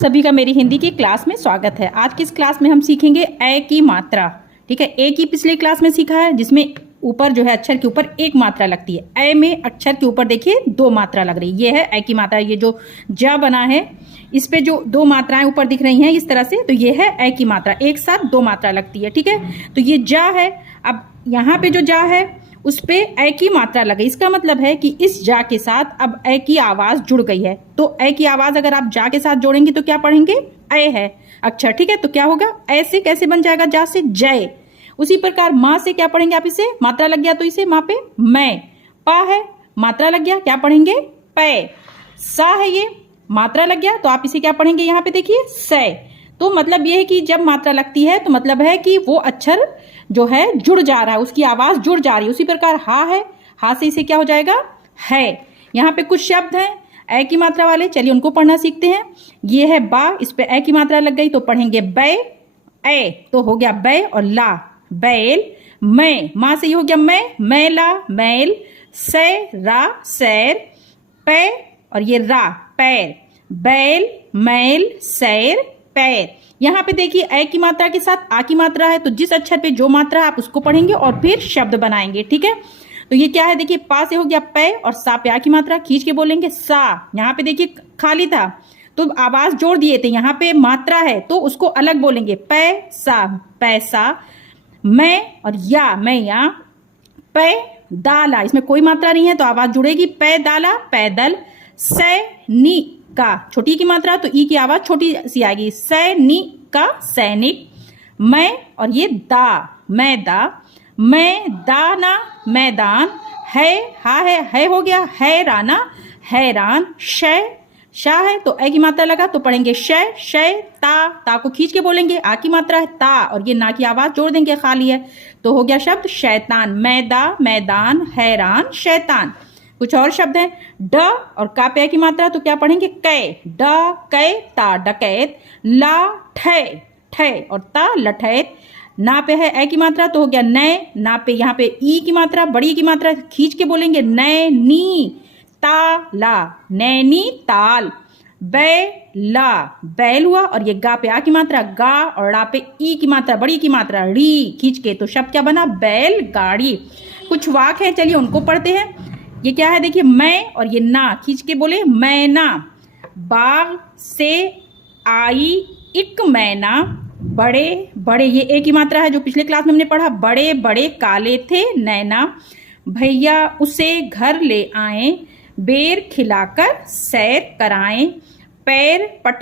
सभी का मेरी हिंदी की क्लास में स्वागत है। आज की इस क्लास में हम सीखेंगे ए की मात्रा। ठीक है, ए की पिछले क्लास में सीखा है, जिसमें ऊपर जो है अक्षर के ऊपर एक मात्रा लगती है। ए में अक्षर के ऊपर देखिए दो मात्रा लग रही है। ये है ए की मात्रा। ये जो ज बना है इस पे जो दो मात्राएं ऊपर दिख रही हैं इस तरह से, तो ये है ए की मात्रा। एक साथ दो मात्रा लगती है। ठीक है, तो ये जा है। अब यहाँ पे जो जा है उस पे ए की मात्रा लगे, इसका मतलब है कि इस जा के साथ अब ए की आवाज जुड़ गई है। तो ए की आवाज अगर आप जा के साथ जोड़ेंगे तो क्या पढ़ेंगे? ए है अक्षर। ठीक है, तो क्या होगा? ए से कैसे बन जाएगा? जा से जय। उसी प्रकार माँ से क्या पढ़ेंगे आप? इसे मात्रा लग गया तो इसे माँ पे मैं। पा है मात्रा लग गया, क्या पढ़ेंगे? पे। सा है ये मात्रा लग गया तो आप इसे क्या पढ़ेंगे? यहाँ पे देखिए से। तो मतलब ये है कि जब मात्रा लगती है तो मतलब है कि वो अक्षर जो है जुड़ जा रहा है, उसकी आवाज जुड़ जा रही है। उसी प्रकार हा है, हा से इसे क्या हो जाएगा? है। यहाँ पे कुछ शब्द हैं ए की मात्रा वाले, चलिए उनको पढ़ना सीखते हैं। ये है बा, इस पे ए की मात्रा लग गई तो पढ़ेंगे बै। ए तो हो गया बै और ला बैल। मैं, माँ से ये हो गया मैला मैल। से रा सैर। पै और ये रा पैर। बैल मैल सैर पैर। यहाँ पे देखिए ए की मात्रा के साथ आ की मात्रा है, तो जिस अक्षर पे जो मात्रा है आप उसको पढ़ेंगे और फिर शब्द बनाएंगे। ठीक है, तो ये क्या है? देखिए पा से हो गया पै और सा पे आ की मात्रा, खींच के बोलेंगे सा। यहाँ पे देखिए खाली था तो आवाज जोड़ दिए थे, यहाँ पे मात्रा है तो उसको अलग बोलेंगे पैसा पैसा। मैं और या मैया। पै दाला, इसमें कोई मात्रा नहीं है तो आवाज जुड़ेगी पै दाला पैदल। सैनिक का छोटी की मात्रा तो ई की आवाज छोटी सी आएगी, सैनिक का सैनिक। मैं और ये दा मैदा। मैदाना मैदान। है हा है हो गया हैराना हैरान। शय शाह है तो ए की मात्रा लगा तो पढ़ेंगे शय शय। ता को खींच के बोलेंगे, आ की मात्रा है ता और ये ना की आवाज जोड़ देंगे, खाली है तो हो गया शब्द शैतान। मैदा मैदान हैरान शैतान। कुछ और शब्द हैं ड और का पे की मात्रा तो क्या पढ़ेंगे? कै ड कै ता डकैत। ला ठै ठै और ता लठैत। ना पे है ए की मात्रा तो हो गया नय। ना पे यहाँ पे ई की मात्रा बड़ी की मात्रा खींच के बोलेंगे नय नी ताला नैनी ताल। बैला बैल हुआ और ये गा पे आ की मात्रा गा और ड़ा पे ई की मात्रा बड़ी की मात्रा री खींच के, तो शब्द क्या बना? बैल गाड़ी। कुछ वाक्य हैं, चलिए उनको पढ़ते हैं। ये क्या है? देखिए मैं और ये ना खींच के बोले मैना। बाग से आई एक मैना। बड़े बड़े ये एक ही मात्रा है जो पिछले क्लास में हमने पढ़ा, बड़े बड़े काले थे नैना। भैया उसे घर ले आए, बेर खिलाकर सैर कराएं। पैर पटक